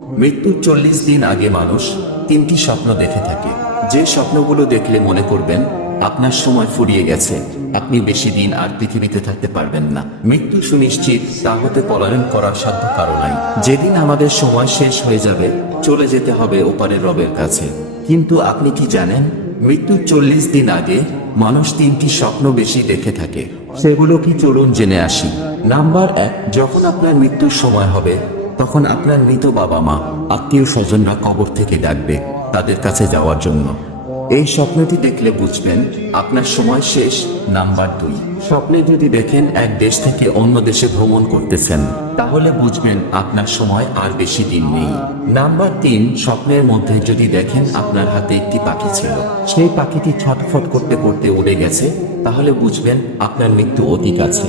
মৃত্যুর 40 দিন আগে মানুষ 3টি স্বপ্ন দেখে থাকে। যে স্বপ্নগুলো দেখলে মনে করবেন আপনার সময় ফুরিয়ে গেছে, আপনি বেশি দিন আর পৃথিবীতে থাকতে পারবেন না, মৃত্যু সুনিশ্চিত, তা হতে পলায়ন করার সাধ্য কারো নাই। যেদিন আমাদের সময় শেষ হয়ে যাবে, চলে যেতে হবে ওপারের রবের কাছে। কিন্তু আপনি কি জানেন, মৃত্যুর 40 দিন আগে মানুষ 3টি স্বপ্ন বেশি দেখে থাকে। সেগুলো কি, চলুন জেনে আসি। নাম্বার 1, যখন আপনার মৃত্যুর সময় হবে তখন আপনার মৃত বাবা মা, আত্মীয় স্বজনরা কবর থেকে ডাকবে তাদের কাছে যাওয়ার জন্য। এই স্বপ্নটি দেখলে বুঝবেন আপনার সময় শেষ। নাম্বার 2, স্বপ্নে যদি দেখেন এক দেশ থেকে অন্য দেশে ভ্রমণ করতেছেন, তাহলে বুঝবেন আপনার সময় আর বেশি দিন নেই। নাম্বার 3, স্বপ্নের মধ্যে যদি দেখেন আপনার হাতে একটি পাখি ছিল, সেই পাখিটি ছটফট করতে করতে উড়ে গেছে, তাহলে বুঝবেন আপনার মৃত্যু অতি কাছে।